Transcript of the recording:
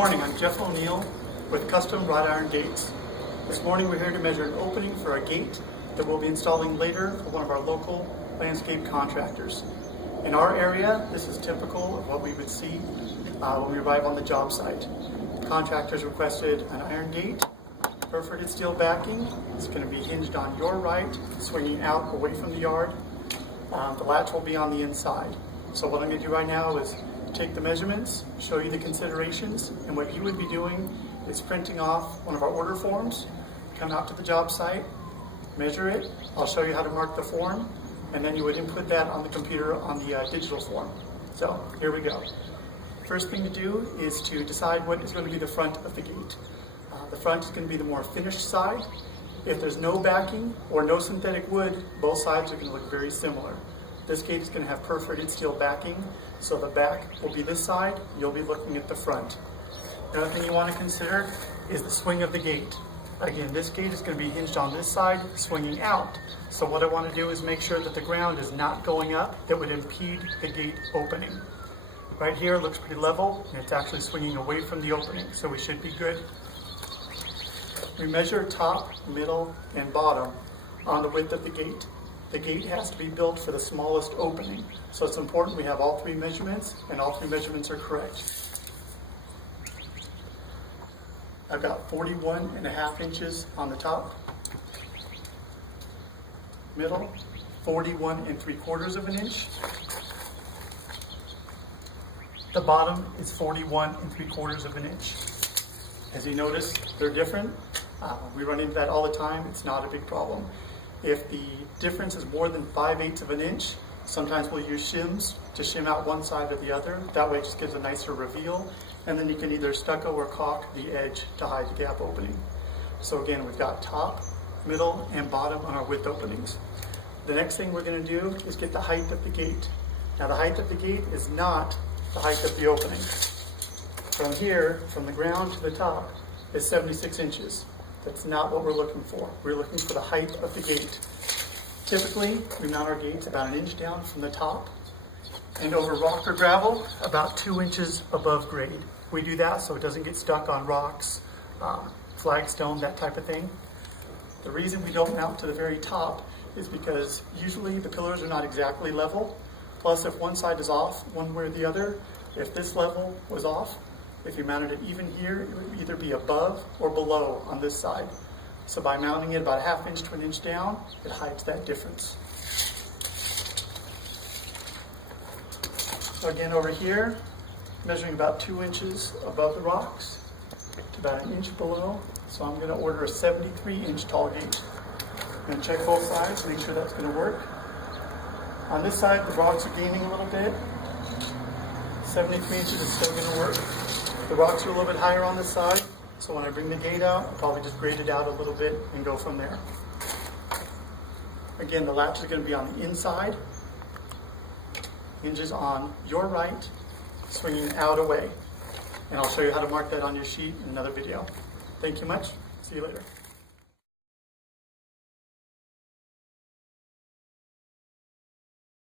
morning, I'm Jeff O'Neill with Custom Wrought Iron Gates. This morning we're here to measure an opening for a gate that we'll be installing later for one of our local landscape contractors. In our area, this is typical of what we would see when we arrive on the job site. Contractors requested an iron gate, perforated steel backing. It's going to be hinged on your right, swinging out away from the yard. The latch will be on the inside. So what I'm going to do right now is take the measurements, show you the considerations, and what you would be doing is printing off one of our order forms, come out to the job site, measure it. I'll show you how to mark the form, and then you would input that on the computer on the digital form. So here we go. First thing to do is to decide what is going to be the front of the gate. The front is going to be the more finished side. If there's no backing or no synthetic wood, both sides are going to look very similar. This gate is going to have perforated steel backing, so the back will be this side, you'll be looking at the front. The other thing you want to consider is the swing of the gate. Again, this gate is going to be hinged on this side, swinging out. So what I want to do is make sure that the ground is not going up that would impede the gate opening. Right here it looks pretty level, and it's actually swinging away from the opening, so we should be good. We measure top, middle, and bottom on the width of the gate. The gate has to be built for the smallest opening, so it's important we have all three measurements, and all three measurements are correct. I've got 41.5 inches on the top, middle, 41.75 of an inch. The bottom is 41.75 of an inch. As you notice, they're different. We run into that all the time. It's not a big problem. If the difference is more than 5/8 of an inch, sometimes we'll use shims to shim out one side or the other. That way it just gives a nicer reveal. And then you can either stucco or caulk the edge to hide the gap opening. So again, we've got top, middle, and bottom on our width openings. The next thing we're going to do is get the height of the gate. Now the height of the gate is not the height of the opening. From here, from the ground to the top, is 76 inches. That's not what we're looking for. We're looking for the height of the gate. Typically, we mount our gates about 1 inch down from the top, and over rock or gravel, about 2 inches above grade. We do that so it doesn't get stuck on rocks, flagstone, that type of thing. The reason we don't mount to the very top is because usually the pillars are not exactly level. Plus, if one side is off one way or the other, if this level was off, if you mounted it even here, it would either be above or below on this side. So by mounting it about 1/2 inch to 1 inch down, it hides that difference. So again, over here, measuring about 2 inches above the rocks to about 1 inch below. So I'm going to order a 73-inch tall gate. I'm going to check both sides, make sure that's going to work. On this side, the rocks are gaining a little bit. 73 inches is still going to work. The rocks are a little bit higher on this side, so when I bring the gate out, I'll probably just grade it out a little bit and go from there. Again, the latch is going to be on the inside, hinges on your right, swinging out away. And I'll show you how to mark that on your sheet in another video. Thank you much. See you later.